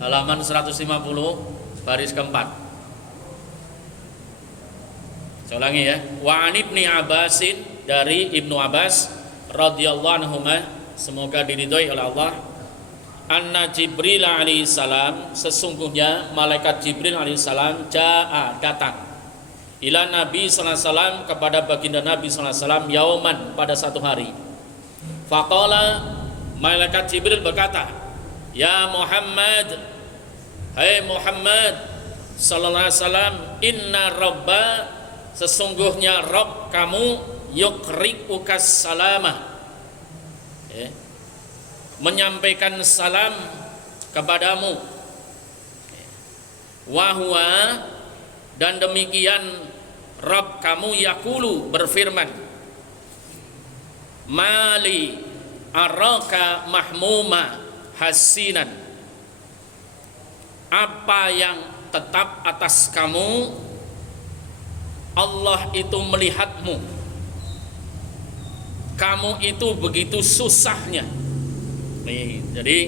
halaman 150 baris keempat. Saya ulangi ya. Wa an Ibni Abbasin, dari Ibnu Abbas radhiyallahu anhuma, semoga diridhoi oleh Allah, anna Jibril alaihissalam, sesungguhnya malaikat Jibril alaihissalam jaa, datang, ila Nabi sallallahu alaihi wasallam, kepada baginda Nabi sallallahu alaihi wasallam, yauman, pada satu hari. Faqala, malaikat Jibril berkata, ya Muhammad, hai Muhammad sallallahu alaihi wasallam, inna rabba, sesungguhnya Rabb kamu, yukri'ukas salamah, menyampaikan salam kepadamu, wahwa, dan demikian Rabb kamu, yakulu, berfirman, mali araka mahmuma hasinan, apa yang tetap atas kamu, Allah itu melihatmu, kamu itu begitu susahnya. Nih, jadi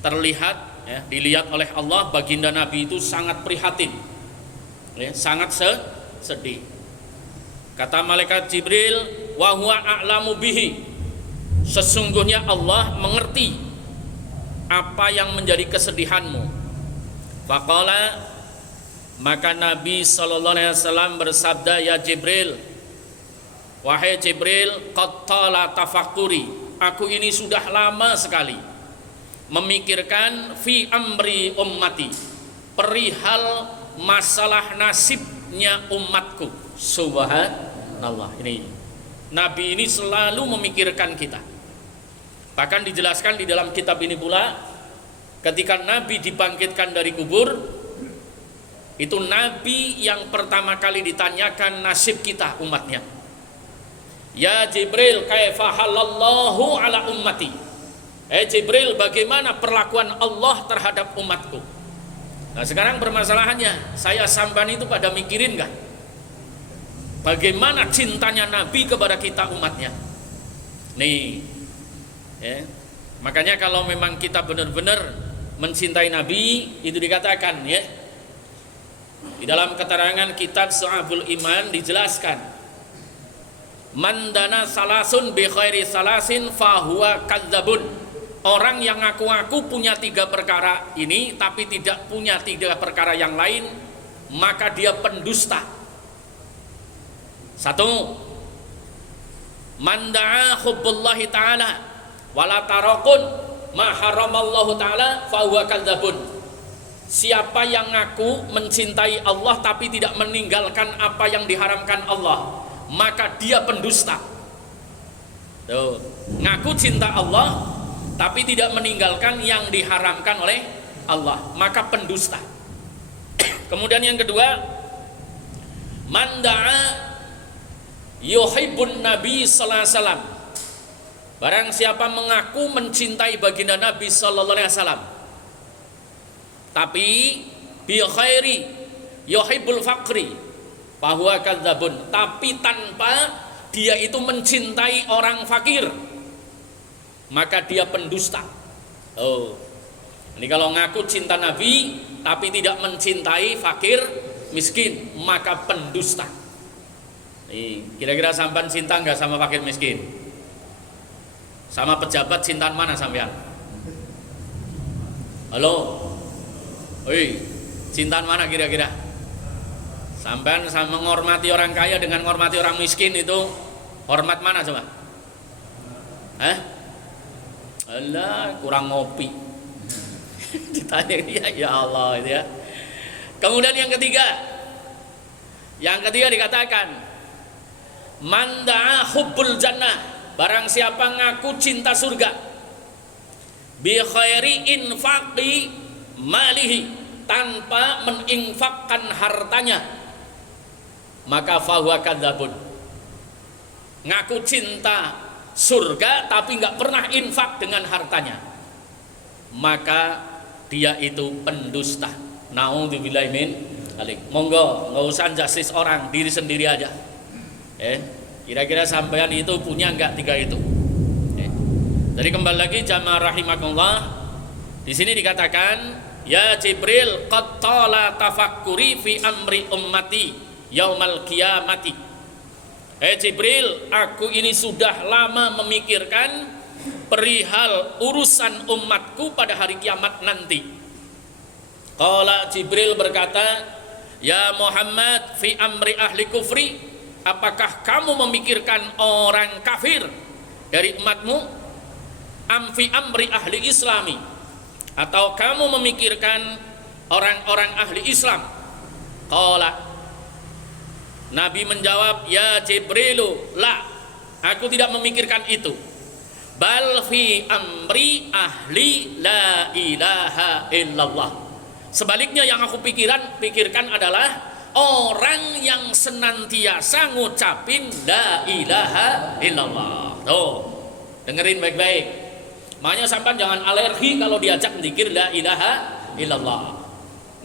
terlihat ya, dilihat oleh Allah, baginda Nabi itu sangat prihatin ya, sangat sedih. Kata malaikat Jibril, wa huwa a'lamu bihi, sesungguhnya Allah mengerti apa yang menjadi kesedihanmu. Faqala, maka Nabi sallallahu alaihi wasallam bersabda, ya Jibril, wahai Jibril, qad tala tafakkuri, aku ini sudah lama sekali memikirkan fi amri ummati, perihal masalah nasibnya umatku. Subhanallah, ini Nabi ini selalu memikirkan kita. Bahkan dijelaskan di dalam kitab ini pula, ketika Nabi dibangkitkan dari kubur, itu Nabi yang pertama kali ditanyakan nasib kita umatnya. Ya Jibril, kaifa halallahu ala ummati, Jibril, bagaimana perlakuan Allah terhadap umatku. Nah sekarang permasalahannya, saya sampan itu pada mikirin gak bagaimana cintanya Nabi kepada kita umatnya. Nih ya, makanya kalau memang kita benar-benar mencintai Nabi, itu dikatakan ya, di dalam keterangan kitab Syu'abul Iman dijelaskan, mandana salasun bi khairi salasin fahuwa kadzabun, orang yang ngaku-ngaku punya 3 perkara ini tapi tidak punya 3 perkara yang lain, maka dia pendusta. 1, manda'a hubbullahi ta'ala wala tarakun ma haramallahu ta'ala fahuwa kadzabun, siapa yang ngaku mencintai Allah tapi tidak meninggalkan apa yang diharamkan Allah, maka dia pendusta. Tuh, ngaku cinta Allah tapi tidak meninggalkan yang diharamkan oleh Allah, maka pendusta. Kemudian yang kedua, manda'a yuhibbun Nabi sallallahu alaihi wasallam, barang siapa mengaku mencintai baginda Nabi sallallahu alaihi wasallam, tapi bi khairi yuhibbul faqri fahuwa kadzabun, tapi tanpa dia itu mencintai orang fakir, maka dia pendusta. Oh, ini kalau ngaku cinta Nabi tapi tidak mencintai fakir miskin, maka pendusta. Nih, kira-kira sampean cinta nggak sama fakir miskin? Sama pejabat cintaan mana sampean? Halo? Woi, cintaan mana kira-kira? Sampean sama menghormati orang kaya dengan menghormati orang miskin, itu hormat mana coba? Alah, kurang ngopi. Ditanya dia, ya Allah itu ya. Kemudian yang ketiga dikatakan, manda'a hubbul jannah, barang siapa ngaku cinta surga, bi khairi infaqi malihi, tanpa menginfakkan hartanya, maka fahuwa kadzabun, ngaku cinta surga tapi nggak pernah infak dengan hartanya, maka dia itu pendusta. Naudzubillahi min dzalik. Monggo nggak usah justice orang, diri sendiri aja. Kira-kira sampean itu punya nggak 3 itu? Jadi kembali lagi jamaah rahimakumullah, di Di sini dikatakan, ya Jibril, qad tala tafakkuri fi amri ummati yaumal qiyamati. Jibril, aku ini sudah lama memikirkan perihal urusan umatku pada hari kiamat nanti. Qala Jibril berkata, ya Muhammad, fi amri ahli kufri, apakah kamu memikirkan orang kafir dari umatmu? Am fi amri ahli islami, atau kamu memikirkan orang-orang ahli Islam? Qala, Nabi menjawab, ya Jibrilu, la, aku tidak memikirkan itu. Bal fi amri ahli la ilaha illallah. Sebaliknya yang aku pikirkan adalah orang yang senantiasa ngucapin la ilaha illallah. Tuh, dengerin baik-baik. Makanya sampai jangan alergi kalau diajak zikir la ilaha illallah.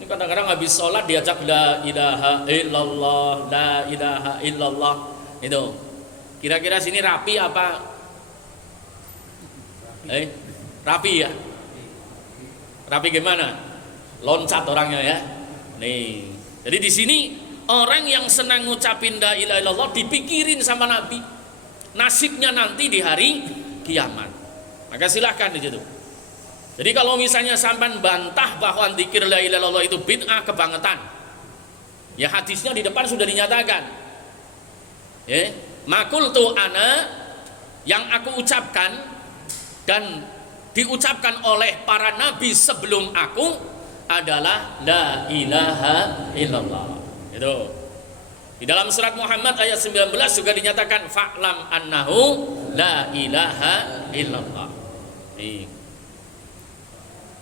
Ini kadang-kadang habis sholat diajak la ilaha illallah, la ilaha illallah. Itu kira-kira sini rapi apa? Rapi ya? Rapi gimana? Loncat orangnya ya. Nih, jadi di sini orang yang senang ngucapin la ilaha illallah dipikirin sama Nabi nasibnya nanti di hari kiamat. Maka silahkan di situ. Jadi kalau misalnya sampai bantah bahwa zikir la ilaha illallah itu bid'ah kebangetan, ya hadisnya di depan sudah dinyatakan. Ya, makultu ana, yang aku ucapkan dan diucapkan oleh para nabi sebelum aku adalah la ilaha illallah. Itu. Di dalam surat Muhammad ayat 19 juga dinyatakan fa'lam annahu la ilaha illallah. Nih.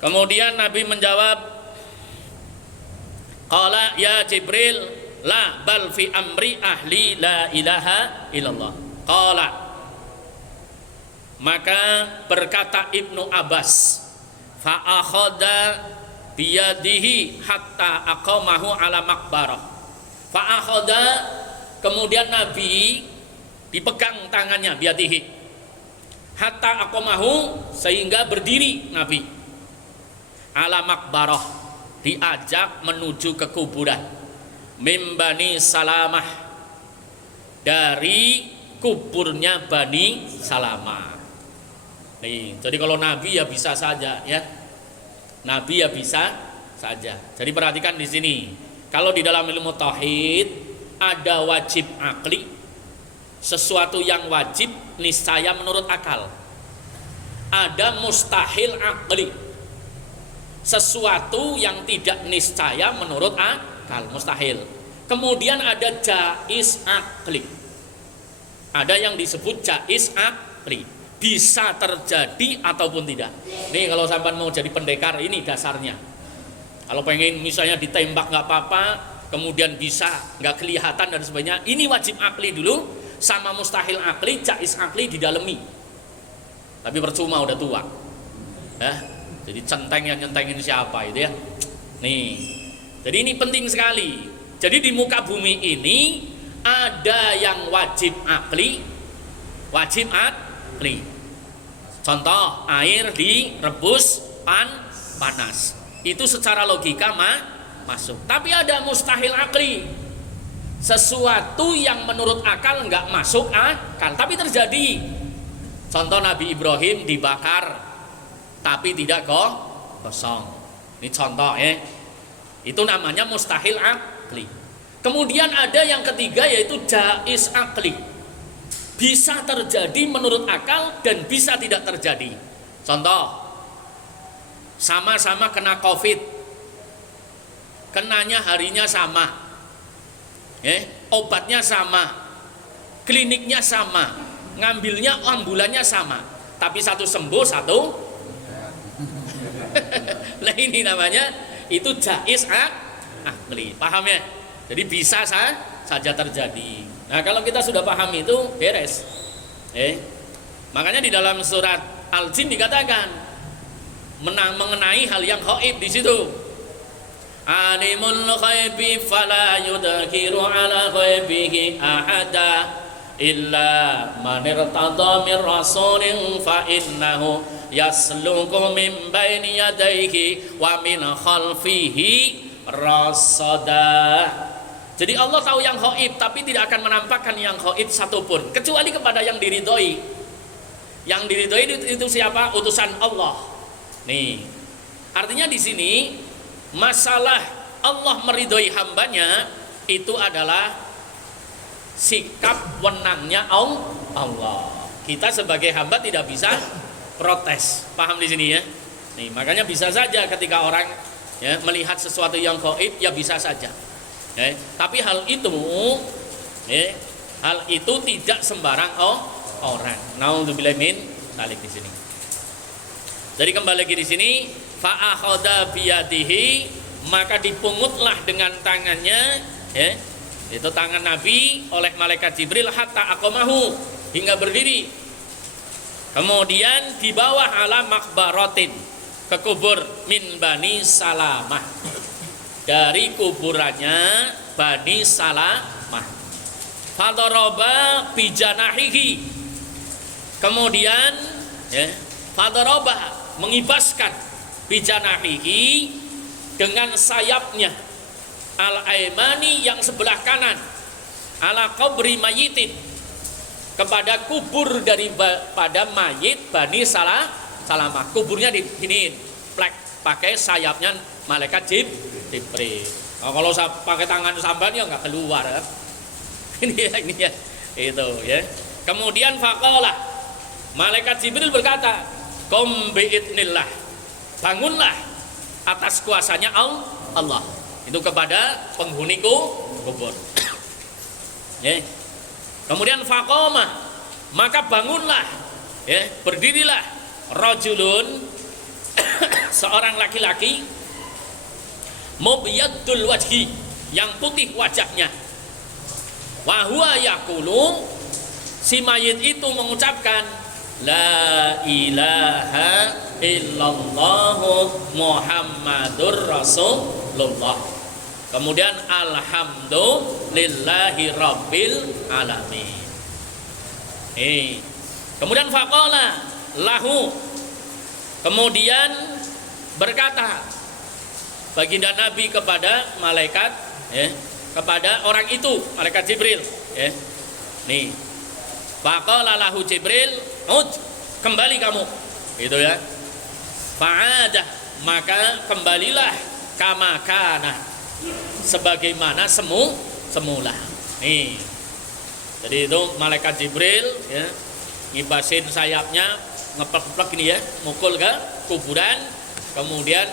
Kemudian Nabi menjawab, qala ya Jibril, la bal fi amri ahli la ilaha illallah. Qala, maka berkata Ibnu Abbas, fa akhadha biyadihi hatta aqamahu ala maqbarah. Fa akhadha, kemudian Nabi dipegang tangannya biyadihi hatta aqamahu, sehingga berdiri Nabi ala makbarah, diajak menuju ke kuburan mim Bani Salamah, dari kuburnya Bani Salamah. Nih, jadi kalau Nabi ya bisa saja ya, Nabi ya bisa saja. Jadi perhatikan di sini, kalau di dalam ilmu tauhid ada wajib akli, sesuatu yang wajib niscaya menurut akal. Ada mustahil akli, sesuatu yang tidak niscaya menurut akal, mustahil. Kemudian ada jaiz akli, ada yang disebut jaiz akli, bisa terjadi ataupun tidak. Nih kalau sampai mau jadi pendekar, ini dasarnya. Kalau pengen misalnya ditembak nggak apa-apa, kemudian bisa nggak kelihatan dan sebagainya, ini wajib akli dulu, sama mustahil akli, jaiz akli didalemi. Tapi percuma udah tua. Jadi centeng yang nyentengin siapa itu ya. Nih, jadi ini penting sekali. Jadi di muka bumi ini ada yang wajib akli, wajib akli. Contoh, air direbus panas, itu secara logika masuk. Tapi ada mustahil akli, sesuatu yang menurut akal nggak masuk akal tapi terjadi. Contoh, Nabi Ibrahim dibakar tapi tidak kosong. Ini contoh ya. Itu namanya mustahil akli. Kemudian ada yang ketiga yaitu jaiz akli. Bisa terjadi menurut akal dan bisa tidak terjadi. Contoh, sama-sama kena Covid, kenanya harinya sama, obatnya sama, kliniknya sama, ngambilnya ambulannya sama, tapi satu sembuh, satu nah ini namanya itu jaiz akli, paham ya? Jadi bisa saja terjadi. Nah kalau kita sudah paham itu beres. Makanya di dalam surat Al-Jin dikatakan mengenai hal yang ghaib di situ. Alimul ghaibi fala yudhiru ala ghaibihi ahada illa man irtada mir rasulin fa innahu yasluku min baini yadayhi wa min khalfihi rasada. Jadi Allah tahu yang gaib, tapi tidak akan menampakkan yang gaib satupun kecuali kepada yang diridhoi. Yang diridhoi itu siapa? Utusan Allah. Nih, artinya di sini masalah Allah meridhoi hambanya itu adalah sikap wenangnya Allah. Kita sebagai hamba tidak bisa protes. Paham di sini ya? Nih, makanya bisa saja ketika orang ya melihat sesuatu yang gaib ya bisa saja. Ya, tapi hal itu tidak sembarang orang. Naudzubillahi min dzalik di sini. Jadi kembali lagi di sini, fa akhadha biyadihi, maka dipungutlah dengan tangannya, ya, itu tangan Nabi oleh malaikat Jibril hatta aqamahu, hingga berdiri. Kemudian dibawa ala makbaratin, ke kubur min Bani Salamah, dari kuburannya Bani Salamah. Fadaraba bijanahihi, kemudian ya, fadaraba mengibaskan bijanahihi dengan sayapnya al-aimani yang sebelah kanan ala qabri mayitin, kepada kubur daripada mayit Bani Salamah. Kuburnya diginiin plek pakai sayapnya malaikat Jibril. Nah, kalau pakai tangan samban ya nggak keluar ya. ini ya itu ya. Kemudian faqala, malaikat Jibril berkata, qum bi'idnillah, bangunlah atas kuasanya Allah. Itu kepada penghuni kubur. Ya. Kemudian faqama, maka bangunlah, ya, berdirilah rajulun seorang laki-laki mubyadul wajhi, yang putih wajahnya. Wa huwa yaqulu, si mayit itu mengucapkan la ilaha illallah Muhammadur Rasulullah. Kemudian alhamdulillahi rabbil alamin. Kemudian faqala lahu, kemudian berkata baginda Nabi kepada malaikat, ya, kepada orang itu, malaikat Jibril, ya. Nih, faqala lahu Jibril, kembali kamu, gitu ya. Fa'adah, maka kembalilah kama kana, sebagaimana semula. Nih, jadi itu malaikat Jibril, ya, ngibasin sayapnya, ngeplek-plek ini ya, mukul ke kuburan. Kemudian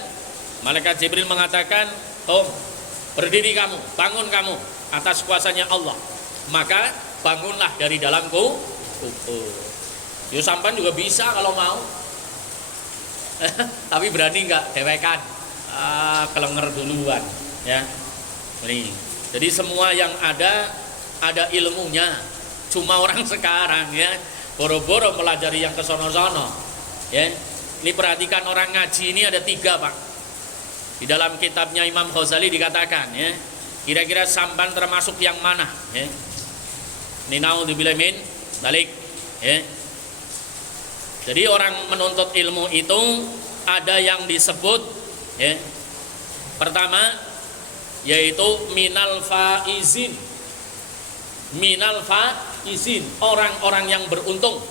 malaikat Jibril mengatakan, berdiri kamu, bangun kamu atas kuasanya Allah. Maka bangunlah dari dalam kubur. Yo sampan juga bisa kalau mau. Tapi berani nggak dewekan, kelenger duluan, ya. Jadi semua yang ada ilmunya. Cuma orang sekarang ya boro-boro pelajari yang kesono-sono, ya. Ini perhatikan, orang ngaji ini ada 3, Pak. Di dalam kitabnya Imam Ghazali dikatakan, ya, kira-kira sampan termasuk yang mana, ya. Ini naudzubillahi min dzalik, ya. Jadi orang menuntut ilmu itu ada yang disebut, ya, pertama yaitu minal faizin. Minal faizin, orang-orang yang beruntung.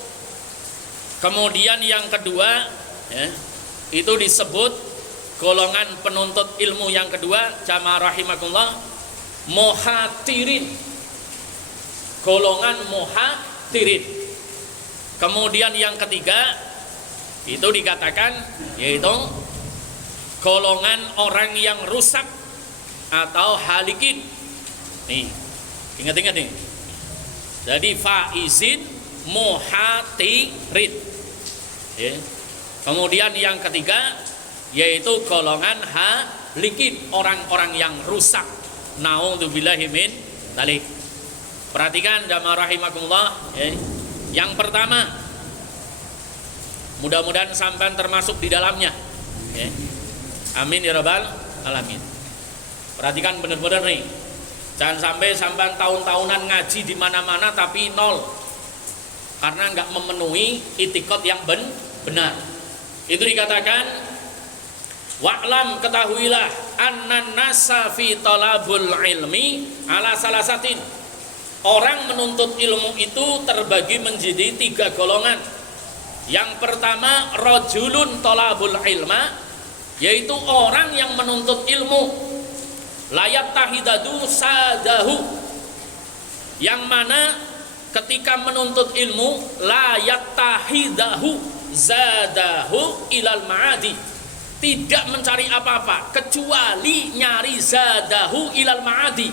Kemudian yang kedua, ya, itu disebut golongan penuntut ilmu yang kedua, jamaah rahimakumullah, muhatirin. Golongan muhatirin. Kemudian yang ketiga itu dikatakan yaitu golongan orang yang rusak atau halikin. Nih, ingat-ingat nih. Jadi faizin, muhatirin, ya. Kemudian yang ketiga yaitu golongan halikin, orang-orang yang rusak. Naudzubillahi min dzalik. Perhatikan jamaah rahimakumullah, ya. Yang pertama, mudah-mudahan sampean termasuk di dalamnya, ya. Amin ya rabbal alamin. Perhatikan benar-benar nih. Jangan sampai sampean tahun-tahunan ngaji di mana-mana tapi nol, karena nggak memenuhi itikad yang benar. Itu dikatakan wa'lam, ketahuilah, annan nasa fi talabul ilmi ala salasatin. Orang menuntut ilmu itu terbagi menjadi 3 golongan. Yang pertama rajulun talabul ilma, yaitu orang yang menuntut ilmu layat tahidadu sadahu, yang mana ketika menuntut ilmu layat tahidahu zadahu ilal ma'adi, tidak mencari apa-apa kecuali nyari zadahu ilal ma'adi,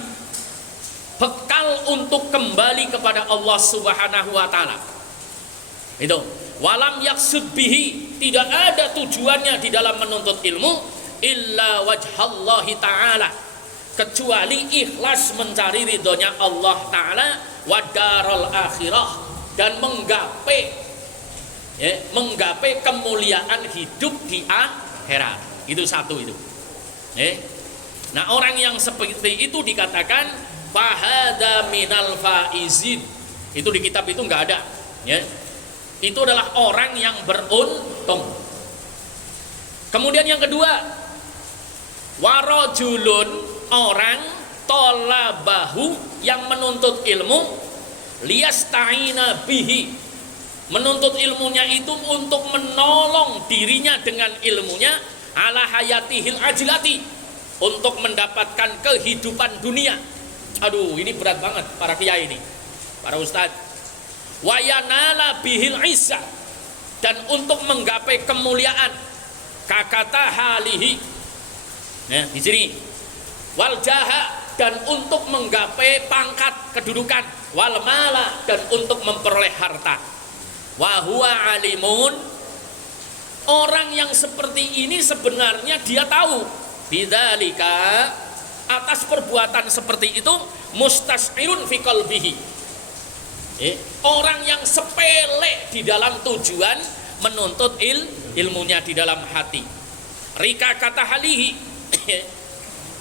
bekal untuk kembali kepada Allah Subhanahu wa taala. Itu walam yaksud bihi, tidak ada tujuannya di dalam menuntut ilmu illa wajhallahi ta'ala, kecuali ikhlas mencari ridhonya Allah Ta'ala, wadarul akhirah, dan menggapai kemuliaan hidup di akhirat. Itu satu itu. Nah, orang yang seperti itu dikatakan fahada minal faizin. Itu di kitab itu nggak ada. Itu adalah orang yang beruntung. Kemudian yang kedua, warajulun, orang tolabahu, yang menuntut ilmu liyasta'ina bihi, menuntut ilmunya itu untuk menolong dirinya dengan ilmunya ala hayatihil ajilati, untuk mendapatkan kehidupan dunia. Aduh, ini berat banget para kiai ini, para ustadz. Wayanala bihil izzah, dan untuk menggapai kemuliaan, kakata halihi. Nah, di sini wal jaha, dan untuk menggapai pangkat kedudukan, wal mala, dan untuk memperoleh harta. Wa huwa alimun, orang yang seperti ini sebenarnya dia tahu bidzalika, atas perbuatan seperti itu, mustasirun fi qalbihi, orang yang sepele di dalam tujuan menuntut ilmunya di dalam hati. Rika kata halihi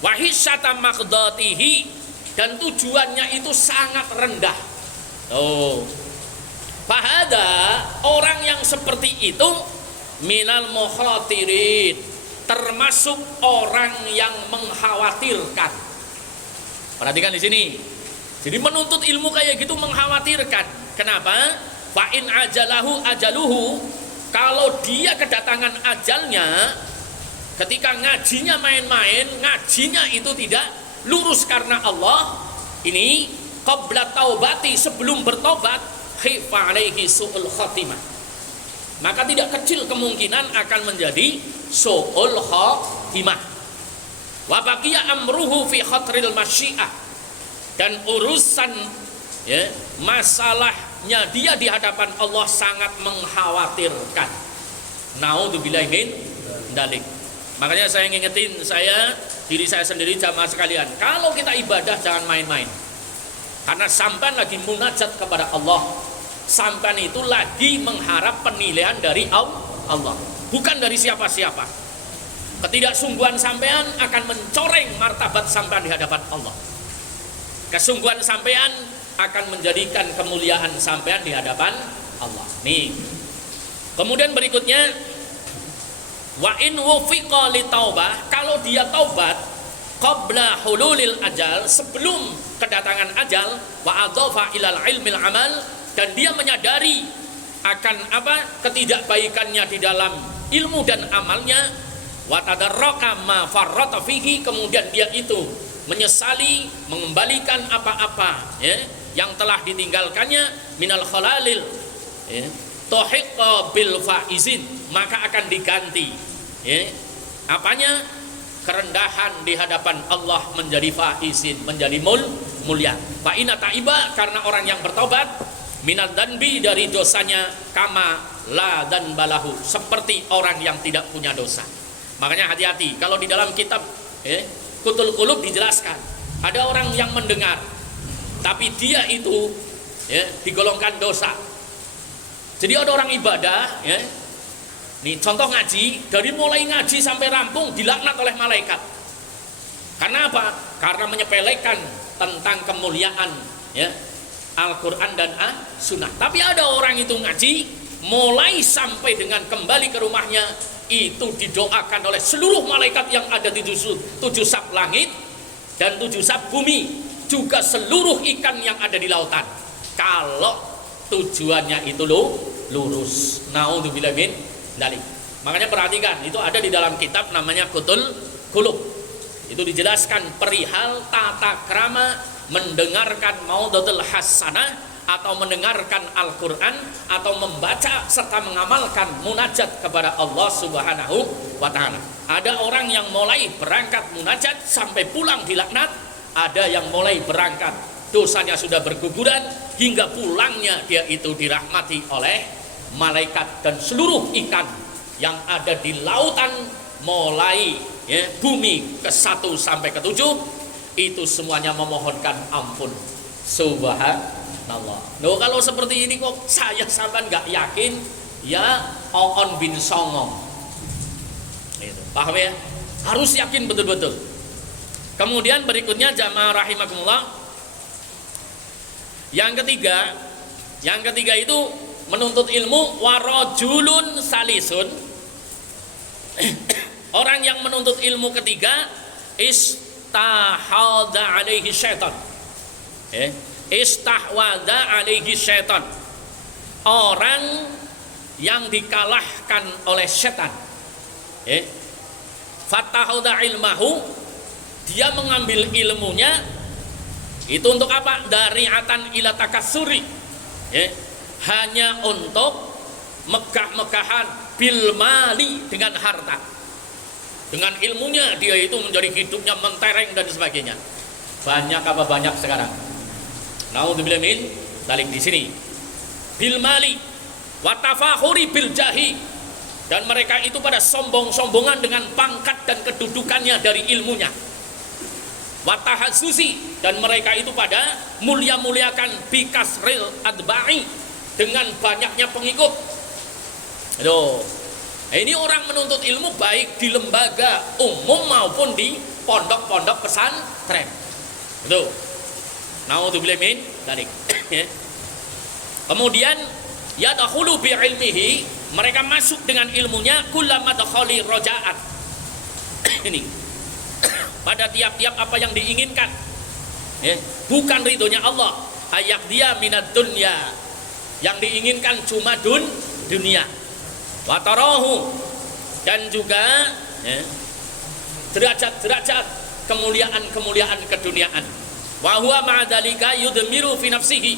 wahisyata maqdatihi, dan tujuannya itu sangat rendah. Fahada, orang yang seperti itu minal mukhatirin, termasuk orang yang mengkhawatirkan. Perhatikan di sini. Jadi menuntut ilmu kayak gitu mengkhawatirkan. Kenapa? Fa in ajaluhu, kalau dia kedatangan ajalnya, ketika ngajinya main-main, ngajinya itu tidak lurus karena Allah, ini qabla taubati, sebelum bertobat, khifa alaihi su'ul khatimah, maka tidak kecil kemungkinan akan menjadi su'ul khatimah. Wa baqiya amruhu fi khatril masyiah, dan urusan masalahnya dia di hadapan Allah sangat mengkhawatirkan. Naudzubillahi min dzalik. Makanya saya ngingetin diri saya sendiri, jamaah sekalian, kalau kita ibadah jangan main-main. Karena sampan lagi munajat kepada Allah, sampan itu lagi mengharap penilaian dari Allah, bukan dari siapa-siapa. Ketidaksungguhan sampean akan mencoreng martabat sampean di hadapan Allah. Kesungguhan sampean akan menjadikan kemuliaan sampean di hadapan Allah. Nih. Kemudian berikutnya, wa in wufiqa li taubah, kalau dia taubat qabla hululil ajal, sebelum kedatangan ajal, wa adhafa ilal ilmil amal, dan dia menyadari akan ketidakbaikannya di dalam ilmu dan amalnya, wa tadarraka ma farrata fihi, kemudian dia itu menyesali, mengembalikan apa-apa yang telah ditinggalkannya, minal khalalil tohiqa bil faizin, maka akan diganti apanya, kerendahan di hadapan Allah menjadi faizin, menjadi mulia. Fa inna taiba, karena orang yang bertobat, minal danbi, dari dosanya, kama la dan balahu, seperti orang yang tidak punya dosa. Makanya hati-hati, kalau di dalam kitab Kutul Qulub dijelaskan, ada orang yang mendengar tapi dia itu digolongkan dosa. Jadi ada orang ibadah, nih contoh ngaji, dari mulai ngaji sampai rampung dilaknat oleh malaikat. Karena apa? Karena menyepelekan tentang kemuliaan ya Al-Quran dan Sunnah. Tapi ada orang itu ngaji, mulai sampai dengan kembali ke rumahnya itu didoakan oleh seluruh malaikat yang ada di tujuh sab langit dan 7 sab bumi, juga seluruh ikan yang ada di lautan, kalau tujuannya itu lurus. Naudzubillah min dzalik. Makanya perhatikan, itu ada di dalam kitab namanya Qutul Qulub. Itu dijelaskan perihal tata krama mendengarkan maudhatul hasanah atau mendengarkan Al-Quran atau membaca serta mengamalkan munajat kepada Allah Subhanahu wa ta'ala. Ada orang yang mulai berangkat munajat sampai pulang dilaknat, ada yang mulai berangkat dosanya sudah berguguran hingga pulangnya dia itu dirahmati oleh malaikat dan seluruh ikan yang ada di lautan mulai ya, bumi ke-1 sampai ke-7 itu semuanya memohonkan ampun. Subhanallah. Loh, kalau seperti ini kok saya sampai nggak yakin ya Oon bin Songong. Itu. Paham ya? Harus yakin betul-betul. Kemudian berikutnya jamaah rahimakumullah. Yang ketiga itu menuntut ilmu warajulun salisun. Orang yang menuntut ilmu ketiga istahwadha alaihi syaitan. Istahwadha alaihi syaitan. Orang yang dikalahkan oleh setan. Fatahudha ilmahu, dia mengambil ilmunya itu untuk apa? Dari'atan ila takassuri. Hanya untuk megah-megahan bil mali, dengan harta. Dengan ilmunya dia itu menjadi hidupnya mentereng dan sebagainya. Banyak apa banyak sekarang? Naudzubillah min dzalik di sini. Bil mali wa tafakhuri bil jahi, dan mereka itu pada sombong-sombongan dengan pangkat dan kedudukannya dari ilmunya. Wa tahassusi, dan mereka itu pada mulia-muliakan bikasril adba'i, dengan banyaknya pengikut. Aduh. Ini orang menuntut ilmu baik di lembaga umum maupun di pondok-pondok pesantren. Itu. Naudzubillah min dzalik. Kemudian yadkhulu bi ilmihi, mereka masuk dengan ilmunya kullama dakhali raja'at. Ini. Pada tiap-tiap apa yang diinginkan. Bukan ridhonya Allah. Ayak dia minad dunya. Yang diinginkan cuma dunia. Watarahu, dan juga derajat-derajat kemuliaan-kemuliaan keduniaan. Wa huwa ma'adzalika yudmiru fi nafsihi,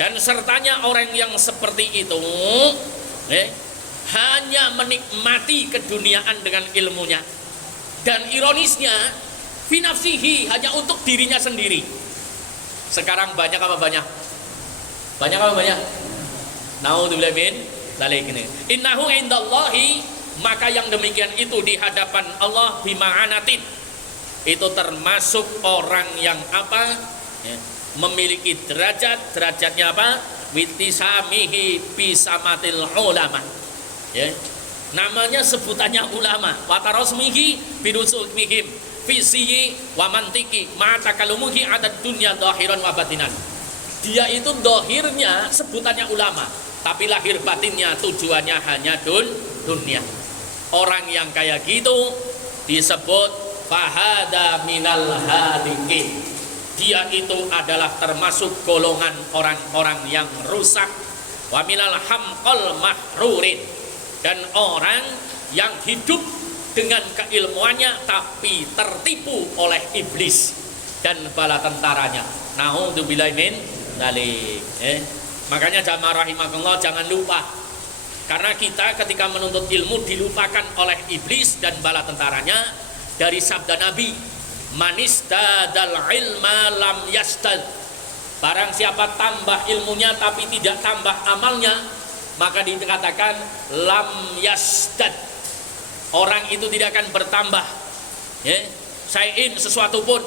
dan sertanya orang yang seperti itu hanya menikmati keduniaan dengan ilmunya, dan ironisnya fi nafsihi, hanya untuk dirinya sendiri. Sekarang banyak apa banyak? Banyak apa banyak? Naudzubillah min dzalik. Innahu indallahi, maka yang demikian itu di hadapan Allah bima'anatin, itu termasuk orang yang apa? Memiliki derajatnya apa? Witisamihi bisamatil ulama. Namanya sebutannya ulama. Watarosmihi bidusukmihim fisihi wa mantiki ma'atakalumuhi adat dunya dhahiran wa batinan. Dia itu dohirnya sebutannya ulama, tapi lahir batinnya tujuannya hanya dunia. Orang yang kayak gitu disebut fahada minal halikin. Dia itu adalah termasuk golongan orang-orang yang rusak. Wa minal hamqal mahrurin, dan orang yang hidup dengan keilmuannya tapi tertipu oleh iblis dan bala tentaranya. Naudzubillahi min dzalik. Makanya jamaah rahimakumullah, jangan lupa, karena kita ketika menuntut ilmu dilupakan oleh iblis dan bala tentaranya. Dari sabda Nabi, manistadal ilma lam yastad, barang siapa tambah ilmunya tapi tidak tambah amalnya, maka dikatakan lam yastad, orang itu tidak akan bertambah syai'in, sesuatu pun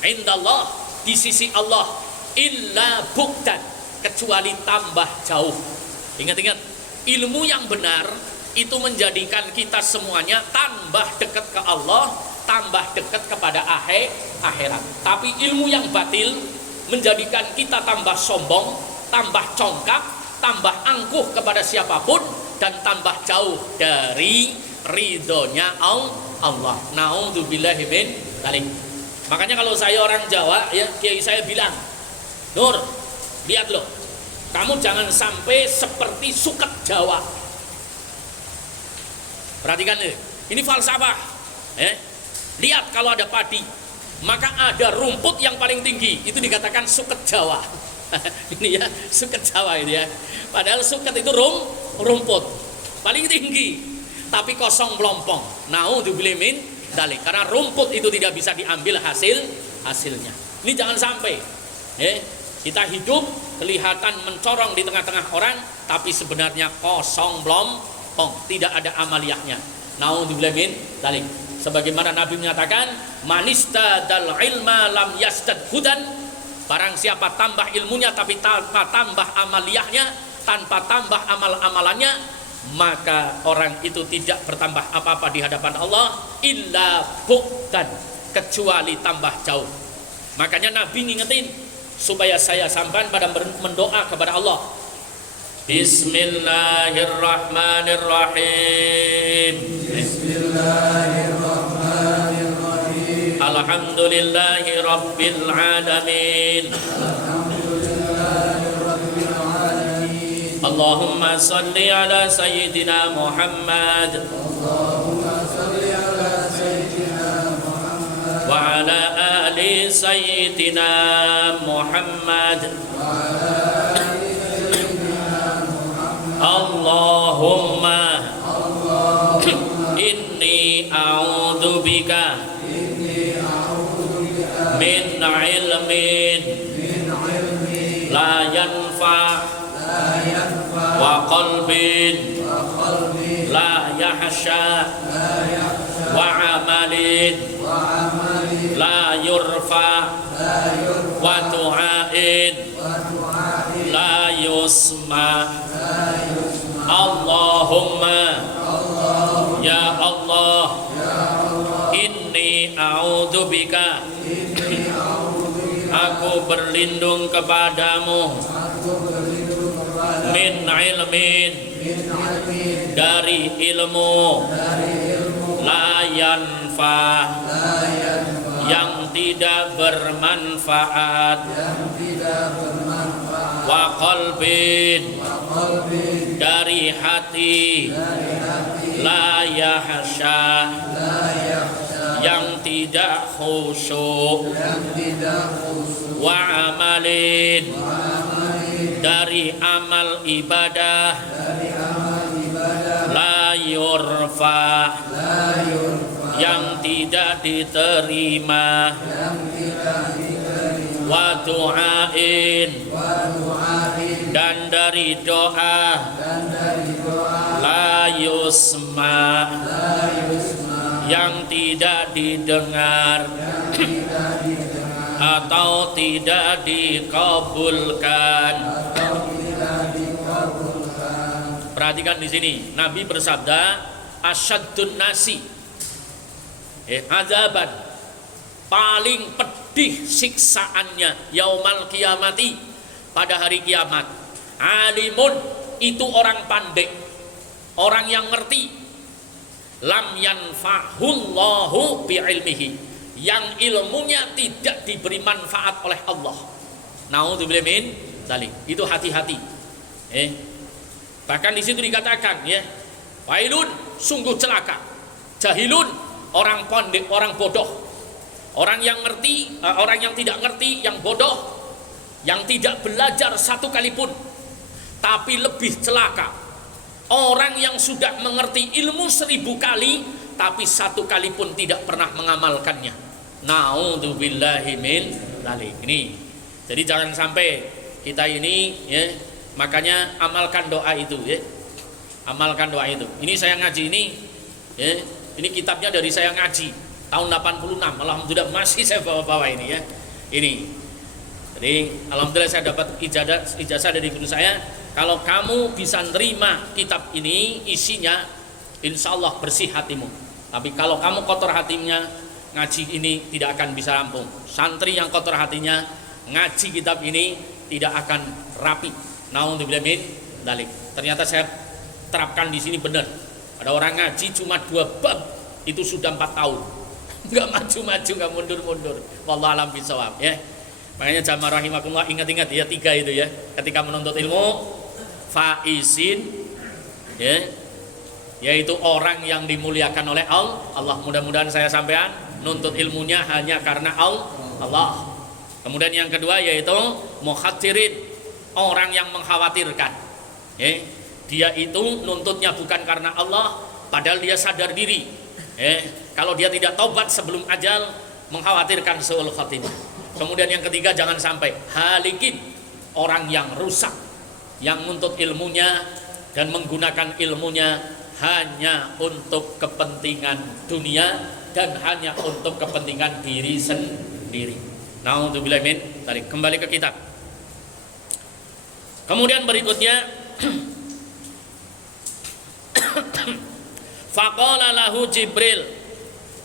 indallah, di sisi Allah, illa buktan, kecuali tambah jauh. Ingat-ingat, ilmu yang benar itu menjadikan kita semuanya tambah dekat ke Allah, tambah dekat kepada akhirat. Tapi ilmu yang batil menjadikan kita tambah sombong, tambah congkak, tambah angkuh kepada siapapun, dan tambah jauh dari ridhonya Allah. Naudzubillahi min dzalik. Makanya kalau saya orang Jawa, ya kiai saya bilang, Nur, lihat loh, kamu jangan sampai seperti suket Jawa. Perhatikan ini falsafah. Lihat kalau ada padi, maka ada rumput yang paling tinggi, itu dikatakan suket Jawa. Ini ya, suket Jawa ini ya. Padahal suket itu rumput paling tinggi, tapi kosong melompong. Naudzubillahi min dzalik. Karena rumput itu tidak bisa diambil hasilnya. Ini jangan sampai kita hidup kelihatan mencorong di tengah-tengah orang, tapi sebenarnya kosong melompong, tidak ada amaliyahnya. Naudzubillahi min dzalik. Sebagaimana Nabi menyatakan, manistadal ilma lam yastad hudan. Barang siapa tambah ilmunya tapi tanpa tambah amaliyahnya, tanpa tambah amal-amalannya, maka orang itu tidak bertambah apa-apa di hadapan Allah, illa bu'dan, kecuali tambah jauh. Makanya Nabi ngingetin supaya saya sampai pada mendoa kepada Allah. Bismillahirrahmanirrahim. Bismillahirrahmanirrahim. Alhamdulillahi rabbil alamin. Alhamdulillahirabbil alamin. Allahumma salli ala sayyidina Muhammad. Allahumma salli ala sayyidina Muhammad. Wa ala ali sayyidina Muhammad. Wa ala Allahumma inni a'udzu bika min ilmin la yanfa wa qalbin la yahsha wa amalin la yurfa wa du'ain la yusma. Allahumma ya Allah, inni a'udzubika, aku berlindung kepadamu, min ilmin, dari ilmu, la yanfa, yang tidak bermanfaat, wa qalbin, dari hati, la yahsya, yang tidak khusyuk, wa amalin, dari amal ibadah, la yurfa, yang tidak diterima, wa du'ain, dan dari doa, la yusma, yang tidak didengar atau tidak dikabulkan. Perhatikan di sini, Nabi bersabda, asyaddun nasi azaban, paling pedih siksaannya yaumal kiamati, pada hari kiamat, alimun, itu orang pandai, orang yang ngerti, lam yanfa'hullahu bi'ilmihi, yang ilmunya tidak diberi manfaat oleh Allah. Naudzubillahi min dzalik. Itu hati-hati. Bahkan di situ dikatakan, ya, wailun, sungguh celaka, jahilun, orang pandai, orang bodoh, orang yang ngerti, orang yang tidak ngerti, yang bodoh, yang tidak belajar satu kali pun. Tapi lebih celaka orang yang sudah mengerti ilmu 1000 kali, tapi satu kali pun tidak pernah mengamalkannya. Naudzubillahi min dzalik. Ini, jadi jangan sampai kita ini, ya, makanya amalkan doa itu, ya, amalkan doa itu. Ini saya ngaji ini, ya, ini kitabnya dari saya ngaji tahun 86. Alhamdulillah masih saya bawa-bawa ini, ya. Ini. Jadi alhamdulillah saya dapat ijazah dari guru saya. Kalau kamu bisa nerima kitab ini, isinya insya Allah bersih hatimu. Tapi kalau kamu kotor hatinya, ngaji ini tidak akan bisa rampung. Santri yang kotor hatinya, ngaji kitab ini tidak akan rapi. Naudzubillah min dzalik. Ternyata saya terapkan di sini benar. Ada orang ngaji cuma 2 bab itu sudah 4 tahun. Enggak maju-maju, enggak mundur-mundur. Wallahu alam bisawab ya. Makanya jamaah rahimakumullah, ingat-ingat ya 3 itu ya. Ketika menuntut ilmu, faizin ya, yaitu orang yang dimuliakan oleh Allah. Mudah-mudahan saya sampean nuntut ilmunya hanya karena Allah. Kemudian yang kedua yaitu mukhatirin, orang yang mengkhawatirkan ya. Dia itu nuntutnya bukan karena Allah, padahal dia sadar diri kalau dia tidak taubat sebelum ajal, mengkhawatirkan su'ul khatimah. Kemudian yang ketiga, jangan sampai halikin, orang yang rusak, yang nuntut ilmunya dan menggunakan ilmunya hanya untuk kepentingan dunia dan hanya untuk kepentingan diri sendiri. Naudzubillah min dzalik. Kembali ke kitab. Kemudian berikutnya faqala lahu Jibril.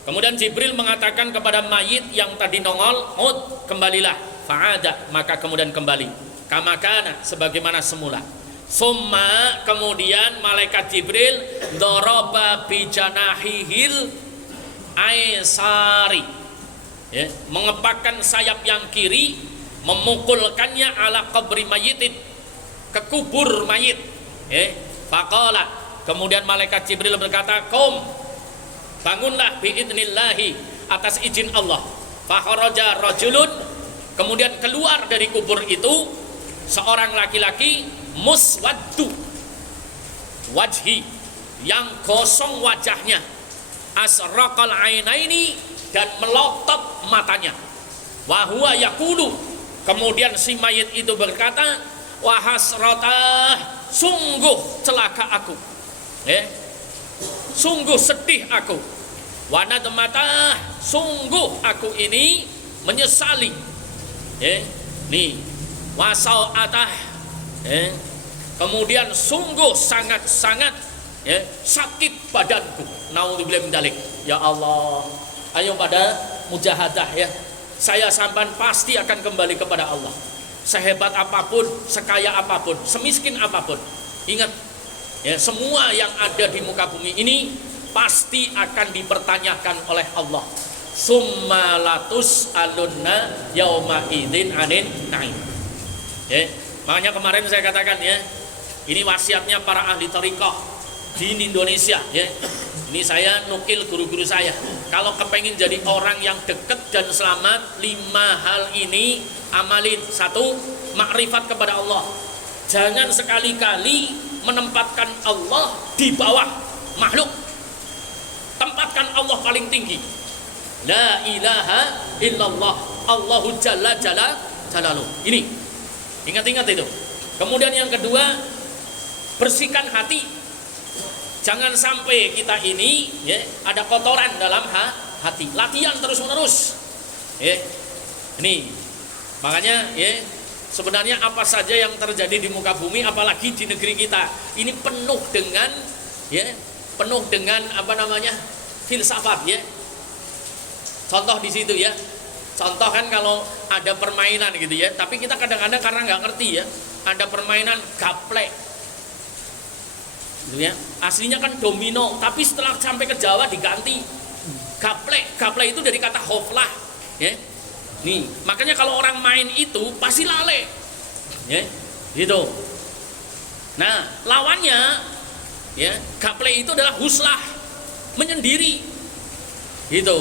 Kemudian Jibril mengatakan kepada mayit yang tadi nongol, "Ud, kembalilah." Fa'ada, maka kemudian kembali. Kama kana, sebagaimana semula. Summa, kemudian malaikat Jibril daraba bi janahihil aisari. Ya, mengepakkan sayap yang kiri, memukulkannya ala qabri mayitin, ke kubur mayit. Faqala, kemudian malaikat Jibril berkata, "Qum, bangunlah biidnillahi, atas izin Allah." Fakharaja rajulun, kemudian keluar dari kubur itu seorang laki-laki muswaddu wajhi, yang gosong wajahnya, asraqal ainaini, dan melotot matanya. Wa huwa yaqulu, kemudian si mayit itu berkata, "Wa hasratah, sungguh celaka aku. Sungguh sedih aku. Wa nadmatah, sungguh aku ini menyesali. Nih, wa sau'atah, kemudian sungguh sangat-sangat sakit badanku." Naudzubillah min dzalik. Ya Allah, ayo pada mujahadah ya. Saya sampai pasti akan kembali kepada Allah. Sehebat apapun, sekaya apapun, semiskin apapun. Ingat ya, semua yang ada di muka bumi ini pasti akan dipertanyakan oleh Allah. Summa latus alunna yauma idzin anin naim. Makanya kemarin saya katakan ya, ini wasiatnya para ahli thariqah di Indonesia ya. Ini saya nukil guru-guru saya. Kalau kepengen jadi orang yang dekat dan selamat, 5 hal ini amalin. 1, makrifat kepada Allah. Jangan sekali-kali menempatkan Allah di bawah makhluk. Tempatkan Allah paling tinggi. La ilaha illallah, Allahu jalla jalaluh. Ini ingat-ingat itu. Kemudian yang kedua, bersihkan hati. Jangan sampai kita ini ya, ada kotoran dalam hati. Latihan terus-menerus. Ini makanya ya, sebenarnya apa saja yang terjadi di muka bumi, apalagi di negeri kita, ini penuh dengan apa namanya, filsafat ya. Contoh di situ ya. Contoh kan kalau ada permainan gitu ya, tapi kita kadang-kadang karena nggak ngerti ya, ada permainan gaplek. Gitu ya. Aslinya kan domino, tapi setelah sampai ke Jawa diganti gaplek. Gaplek itu dari kata hoflah ya. Nih, makanya kalau orang main itu pasti lale. Ya, gitu. Nah, lawannya ya, gaplek itu adalah huslah, menyendiri. Gitu.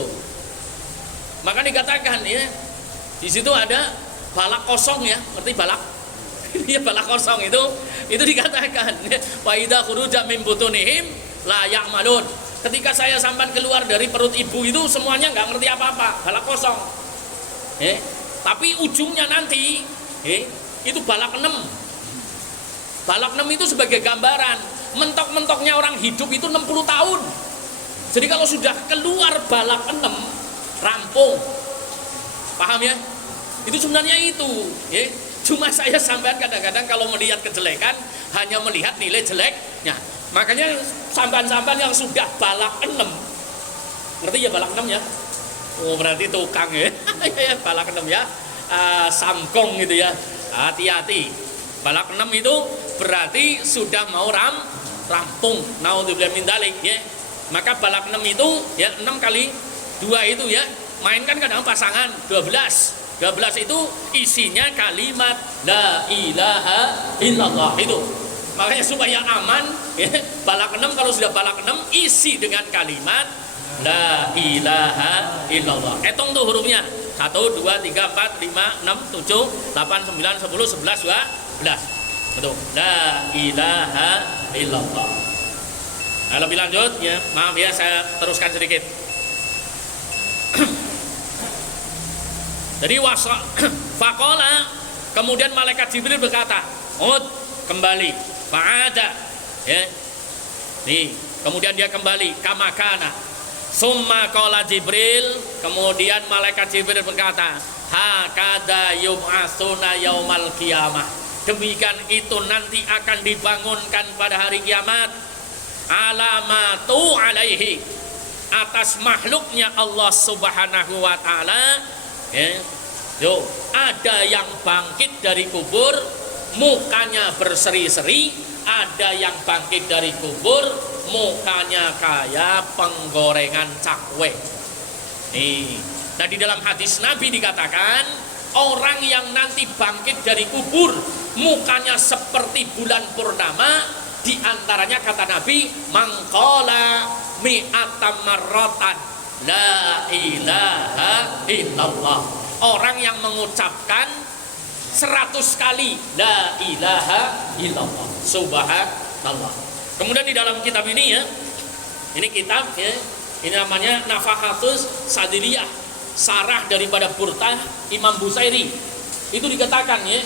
Maka dikatakan ya, di situ ada balak kosong ya, ngerti balak? Ini balak kosong itu dikatakan wa idza khuruja min butunihim la ya'malun. Ketika saya sampai keluar dari perut ibu itu semuanya nggak ngerti apa-apa, balak kosong. Tapi ujungnya nanti itu balak 6. Balak 6 itu sebagai gambaran mentok-mentoknya orang hidup itu 60 tahun. Jadi kalau sudah keluar balak 6 rampung. Paham ya? Itu sebenarnya itu, Cuma saya sampean kadang-kadang kalau melihat kejelekan hanya melihat nilai jeleknya. Makanya sampean-sampean yang sudah balak 6, ngerti ya balak 6 ya? Oh berarti tukang ya. Ya balak 6 ya. Samkong gitu ya. Hati-hati. Balak 6 itu berarti sudah mau rampung. Naudzubillah min dzalik ya. Maka balak 6 itu ya 6 kali 2 itu ya. Mainkan kadang pasangan 12 itu isinya kalimat la ilaha illallah itu. Makanya supaya aman ya, balak 6 kalau sudah balak 6 isi dengan kalimat la ilaha illallah. Hitung tuh hurufnya 1, 2, 3, 4, 5, 6, 7, 8, 9, 10, 11, 12. Betul. La ilaha illallah. Nah, lebih lanjut ya, maaf ya saya teruskan sedikit. Jadi faqala, kemudian malaikat Jibril berkata, kembali, fa'ada ya. Nih, kemudian dia kembali kama kana. Summa qala Jibril, kemudian malaikat Jibril berkata, hakada yub'atsuna yaumal qiyamah. Demikian itu nanti akan dibangunkan pada hari kiamat. Alamatu alaihi, atas makhluknya Allah Subhanahu wa taala ya. Yo, ada yang bangkit dari kubur mukanya berseri-seri, ada yang bangkit dari kubur mukanya kayak penggorengan cakwe. Nih, nah di dalam hadis Nabi dikatakan orang yang nanti bangkit dari kubur mukanya seperti bulan purnama, di antaranya kata Nabi, mangqala mi'atam marratan la ilaha illallah. Orang yang mengucapkan 100 kali la ilaha illallah, subhanallah. Kemudian di dalam kitab ini ya, ini kitab ya, ini namanya Nafahatus Sadiliyah, sarah daripada Burtah Imam Busairi. Itu dikatakan ya,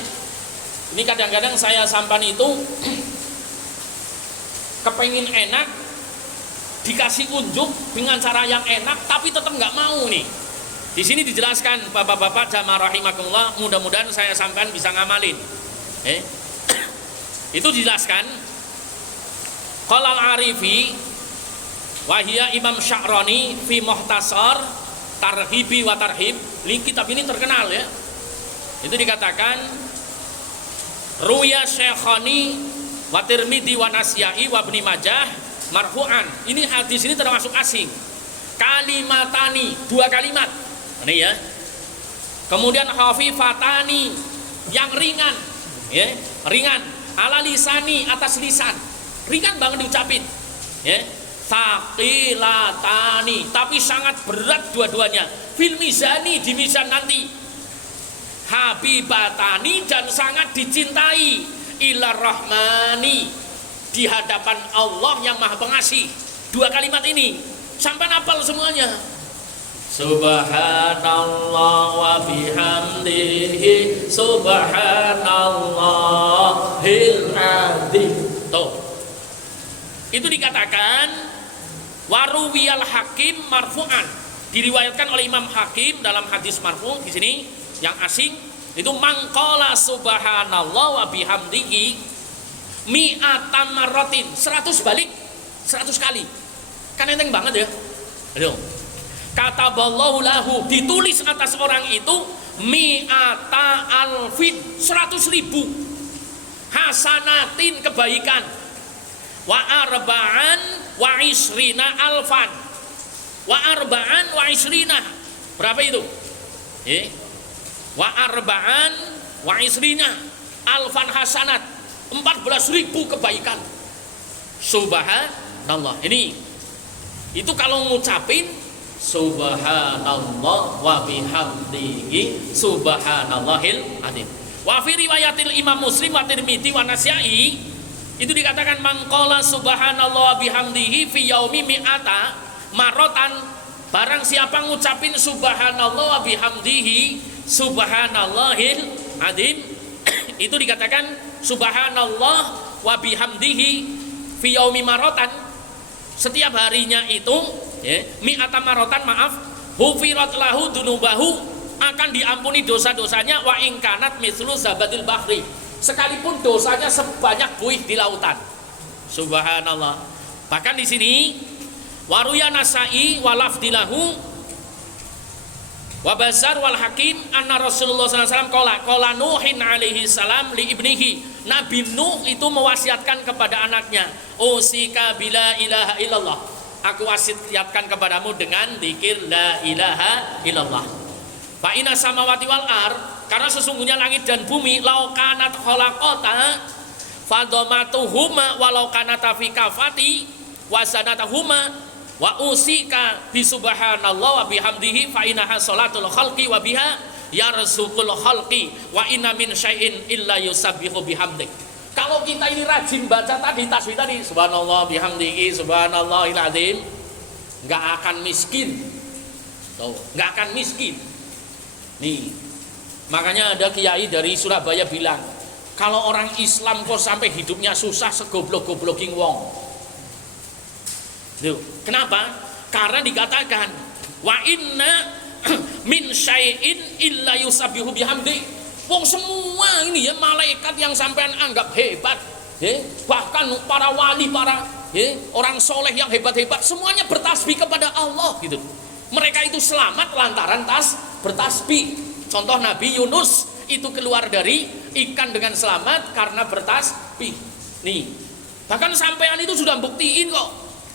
ini kadang-kadang saya sampan itu kepengin enak, dikasih unjuk dengan cara yang enak, tapi tetap nggak mau nih. Di sini dijelaskan bapak-bapak jamaah rahimakumullah, mudah-mudahan saya sampaikan bisa ngamalin. Itu dijelaskan. Qala al-Arifi wahia Imam Sya'rani fi Muhtasar Tarhibi wa Tarhib. Kitab ini terkenal ya. Itu dikatakan Ruya Syekhani wa Tirmidzi wa Nasyai wa Ibnu Majah marfu'an. Ini hadis ini termasuk asing. Kalimatani, 2 kalimat. Ini ya. Kemudian khafifatani, yang ringan, ya, ringan. Ala lisani, atas lisan, ringan banget diucapin, ya. Thaqilatani, tapi sangat berat dua-duanya. Fil mizani, di mizan nanti. Habibatani, dan sangat dicintai. Ilar rahmani, di hadapan Allah yang maha pengasih. 2 kalimat ini sampai hafal semuanya. Subhanallah wa bihamdihi subhanallahil azim. Tuh. Itu dikatakan waruwiyal hakim marfu'an, diriwayatkan oleh Imam Hakim dalam hadis marfu' di sini yang asing itu mangqala subhanallah wa bihamdihi mi'atam marratin, 100 balik 100 kali. Kan enteng banget ya. Aduh. Kataballahu lahu, ditulis atas orang itu mi'ata alfin, 100.000 hasanatin, kebaikan, wa arba'an wa isrina alfan, wa arba'an wa isrina, berapa itu? Wa arba'an wa isrina alfan hasanat, 14.000 kebaikan. Subhanallah. Ini itu kalau ngucapin subhanallah wa bihamdihi subhanallahil azim. Wa fi riwayatil Imam Muslim wa Tirmidzi wa Nasyai, itu dikatakan mangqala subhanallah wa bihamdihi fi yaumi mi'ata maratan, barang siapa ngucapin subhanallah wa bihamdihi subhanallahil azim, itu dikatakan subhanallah wa bihamdihi fi yaumi maratan, setiap harinya itu ya, mi'ata marotan, maaf, hufirat lahu dunubahu, akan diampuni dosa-dosanya, wa ingkanat mislu zabatil bahri, sekalipun dosanya sebanyak buih di lautan. Subhanallah. Bahkan di sini waruya Nasai walafdilahu Wa Bazar wal Hakim anna Rasulullah sallallahu alaihi wasallam qala Nuhin alaihi salam li ibnihi. Nabi Nuh itu mewasiatkan kepada anaknya, usika bila ilaha illallah. Aku wasiatkan kepadamu dengan zikir la ilaha illallah. Fa inna samawati wal ar, karena sesungguhnya langit dan bumi law kanat khalaqata fadomatuhuma walau kanata fi kafati wasanatahuma wa usika bi subhanallah wa bihamdihi fa innaha salatul khalqi wa biha yarzuqul khalqi wa inna min syai'in illa yusabbihu bihamdik. Kalau kita ini rajin baca tadi tasbih tadi subhanallah bihamdihi subhanallahil azim, enggak akan miskin. Tuh, enggak akan miskin. Nih. Makanya ada kiai dari Surabaya bilang, kalau orang Islam kok sampai hidupnya susah segoblok-gobloking wong. Tuh, kenapa? Karena dikatakan wa inna min syai'in illa yusabbihu bihamdi. Wong semua ini ya malaikat yang sampean anggap hebat, ya, bahkan para wali, para orang soleh yang hebat-hebat semuanya bertasbih kepada Allah gitu. Mereka itu selamat lantaran bertasbih. Contoh Nabi Yunus itu keluar dari ikan dengan selamat karena bertasbih. Nih, bahkan sampean itu sudah buktiin kok.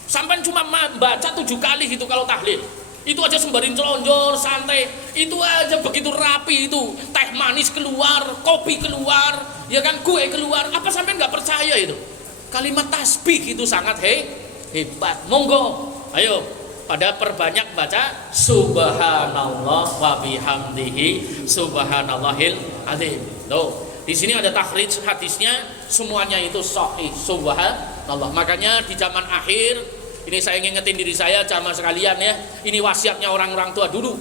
Sampai cuma baca 7 kali gitu kalau tahlil. Itu aja sembarin celonjor, santai. Itu aja begitu rapi itu. Teh manis keluar, kopi keluar, ya kan, kue keluar. Apa sampai nggak percaya itu? Kalimat tasbih itu sangat hebat. Monggo, ayo pada perbanyak baca subhanallah wa bihamdihi subhanallahil azim. Tuh, di sini ada takhrij hadisnya, semuanya itu sahih subhanallah. Makanya di zaman akhir ini saya ngingetin diri saya, jamaah sekalian ya, ini wasiatnya orang-orang tua dulu.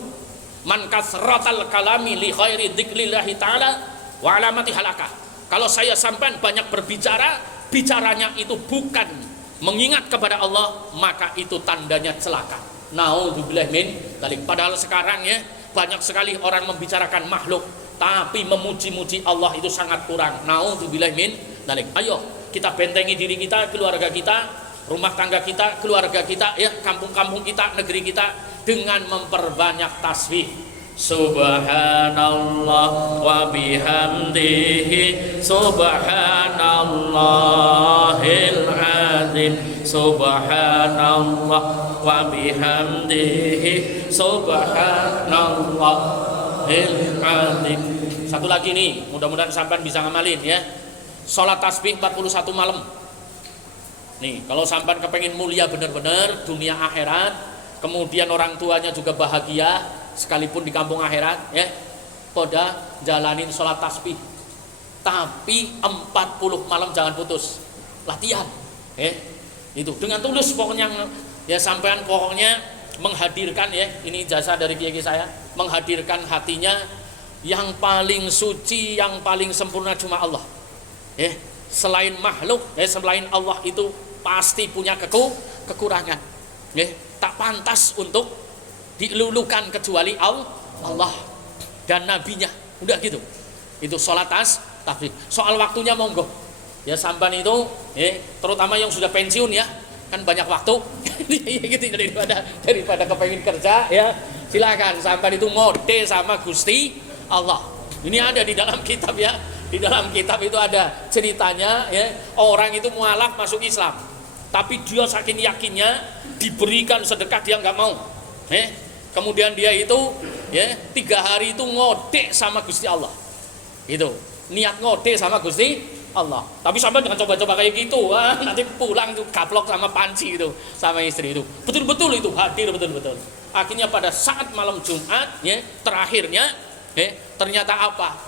Man kasratal kalami li khairi dzikrillahi ta'ala wa alamati halakah. Kalau saya sampai banyak berbicara, bicaranya itu bukan mengingat kepada Allah, maka itu tandanya celaka. Naudzubillah min dzalik. Padahal sekarang ya banyak sekali orang membicarakan makhluk, tapi memuji-muji Allah itu sangat kurang. Naudzubillah min dzalik. Ayo kita bentengi diri kita, keluarga kita, rumah tangga kita, keluarga kita, ya, kampung-kampung kita, negeri kita dengan memperbanyak tasbih. Subhanallah wa bihamdihi subhanallahil azim. Subhanallah wa bihamdihi subhanallahil azim. Satu lagi nih, mudah-mudahan sampean bisa ngamalin ya. Salat tasbih 41 malam. Nih, kalau sampean kepengen mulia benar-benar dunia akhirat, kemudian orang tuanya juga bahagia sekalipun di kampung akhirat, ya, poda jalanin sholat tasbih. Tapi 40 malam jangan putus. Latihan, ya. Itu dengan tulus pokoknya, ya, sampean pokoknya menghadirkan, ya, ini jasa dari kiai saya, menghadirkan hatinya yang paling suci, yang paling sempurna cuma Allah. Ya, selain makhluk, ya, selain Allah itu pasti punya kekurangan, ya, tak pantas untuk dilulukan kecuali Allah dan nabinya. Udah gitu. Itu sholat tasbih. Soal waktunya monggo. Ya, sampan itu, ya, terutama yang sudah pensiun ya, kan banyak waktu. Gitu, daripada kepengen kerja, ya, silakan sampan itu ngode sama Gusti Allah. Ini ada di dalam kitab ya. Di dalam kitab itu ada ceritanya, ya, orang itu mualaf masuk Islam, tapi dia saking yakinnya diberikan sedekah dia nggak mau. Kemudian dia itu, ya, 3 hari itu ngode sama Gusti Allah. Itu niat ngode sama Gusti Allah. Tapi sampai jangan coba-coba kayak gitu. Nanti pulang tuh gaplok sama panci itu sama istri itu. Betul-betul itu hadir betul-betul. Akhirnya pada saat malam Jumat, ya, terakhirnya, ya, ternyata apa?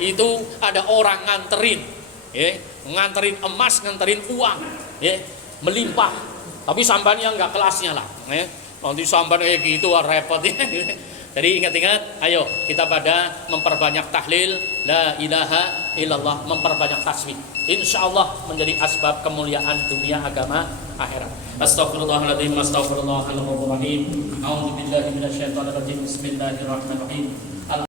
Itu ada orang nganterin, nganterin emas, nganterin uang, melimpah. Tapi sambannya nggak kelasnya lah, nanti samban kayak gitu repot ya. Jadi ingat-ingat, ayo kita pada memperbanyak tahlil la ilaha illallah, memperbanyak tasbih. Insyaallah menjadi asbab kemuliaan dunia, agama, akhirat. Astaghfirullahaladzim, astaghfirullahaladzim. A'udzubillahi minasyaitonirrajim. Bismillahirrahmanirrahim.